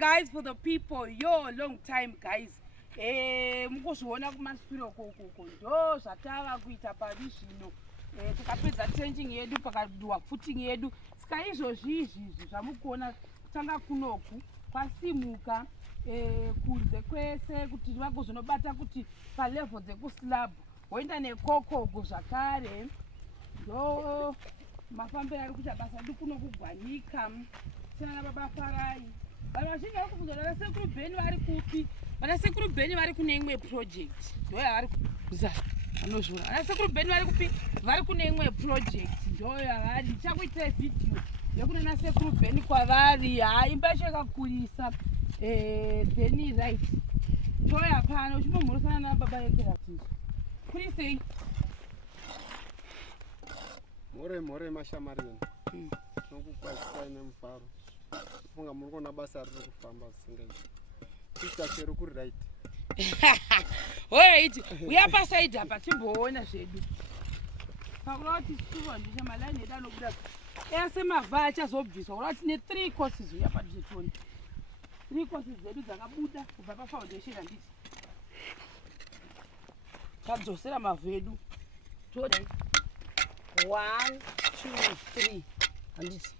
guys, for the people, yo, long time guys. Mukuzviona kumaswiro koko ndo zvatava kuita pavizvino. Tukapedza changing yedu pakadwa footing yedu. Saka izvozvi zvamukuona tanga kunoku kwasimuka kunze kwese kuti vagozonobata kuti palevel dzekuslab woenda nekokoko zvakare ndo mafambiro ari kuita basa dukunokugwanika tana baba Farai vanhu vazhinji vari kubvunza vana sekuru Beni vari kupi. Vana sekuru Beni vari kune imwe project ndo yavari kubvunza vanozviona. Vana sekuru Beni vari kupi, vari kune imwe project ndo yavari. Ndichakuitira video yekune na sekuru Beni kwavari. Imba yakakurisa Beni right ndo yapano uchimomhorosana na baba yekera kuti kurisei more mashamareni nokukwazisa nemufaro funga muri kuona basa riri kufamba zvisingaiti tisachero kuri right. Alright, uya pasaidi apa timboona zvedu pakurova kuti situva ndisha malaini edu anobuda ese mavha achazobviswa kurova tine 3 courses uya padizvetoni 3 courses dzedu dzakabuda kubva pafoundation handiti tadzosera mavha edu todai 1 2 3 handiti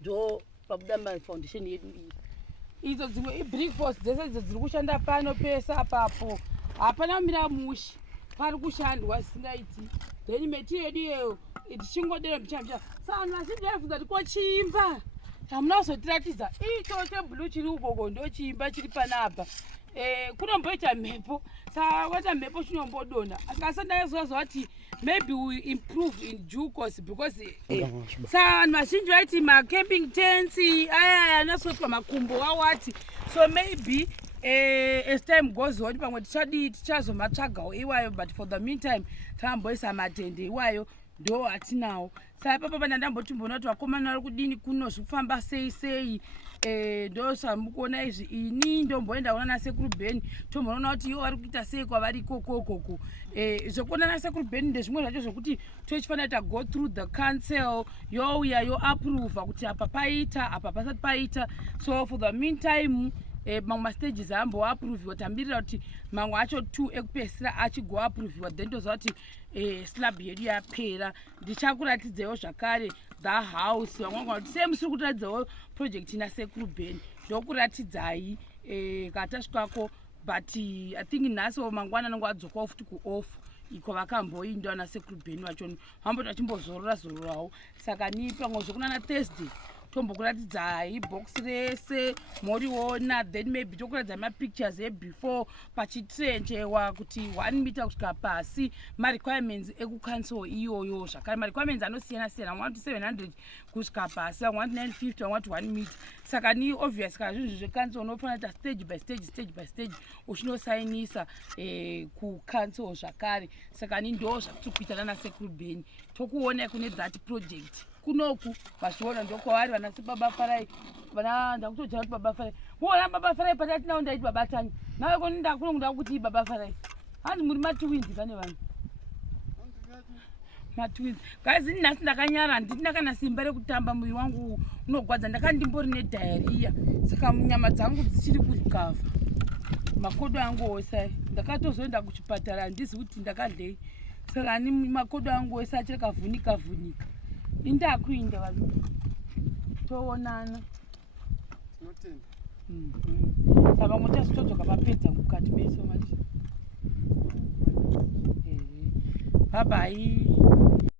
ndo pabuda mafoundation yedu iyi. Idzo dzimwe ibrickforce dzese idzo dziri kushanda pano pese apapo hapana kumira mushi pari kushandwa zvisingaiti. Then meti yedu iyeyo tichingodera mbicha vanhu vazhinji vaibvunza kuti kochiimba hamuna kuzotiratidza icho chebhulu chiri ukoko ndo chiimba chiri panapa. Kunomboita mhepo saka kwaita mhepo chinombodonha asikasandaizozva kuti maybe we improve in due course because saka vanhu vazhinji vaiti macamping tents aya anasoitwa makumbo awati so maybe as time goes on pamwe tichazomatsvagawo iwayo but for the meantime tamboisa matende iwayo ndo hatinawo. Saka papa pana ndambotimboona kuti vakomana vari kudini kuno zvekufamba sei ndo zvamukuona izvi. Ini ndomboenda kuona nasekuru Beni tomboona kuti ivo vari kuita sei kwavari kokokoko. Zvokuona nasekuru Beni ndezvimwe zvacho zvokuti tochifanira ta go through the council youya yoapprova kuti apa paita apa pasati paita. So for the meantime mamwe mastages amboapproviwa tambirira kuti mamwe acho 2 ekupesira achigoapproviwa then toziva kuti slab yedu yapera. Ndichakuratidzewo zvakare the house vamwe vangona kuti sei musiri kutaridzawo project nasekuru Beni ndokuratidzai katasvikako but I think nhasi mangwana anenge adzokawo futi kuoff iko vakamboindawo nasekuru Beni vachoni vamboti vachimbozororawo. Saka ni pamwe zvekuna na Thursday tombokuratidzai box rese moriona then maybe tokuratidza mapictures ebefore pachitrenjewa kuti 1 meter kusvika pasi marequirements ekucancel iyoyo zvakare marequirements anosiyana-siyana vamwe vanoti 700 kusvika pasi vamwe vanoti 950 vamwe vanoti 1 meter. Saka ni obvious kana zvinhu zvecancel unofanira kuita stage by stage uchinosainisa kucancel zvakare. Saka ni ndo zvatiri kuita nasekuru Beni tokuona kune that project kunoku vachiona ndokwavari vana sebaba Farai vana ndakutodzana kuti baba Farai muona baba Farai patatinawo ndaiti baba Tanya nawe koni ndakunongoda kuti baba Farai hanzi muri matwins pane vanhu matwins guys. Ini nhasi ndakanyara handina kana simba rekutamba muviri wangu unogwadza ndakandimbori nediarrhea saka nyama dzangu dzichiri kugavha makodo angu ose ndakatozoenda kuchipatara handizi kuti ndakadlei saka ani makodo angu ose achiri kavhunika indakuinda vanhu toonana saka vamwe tazotodzoka vapedza mukati meso mati bye bye.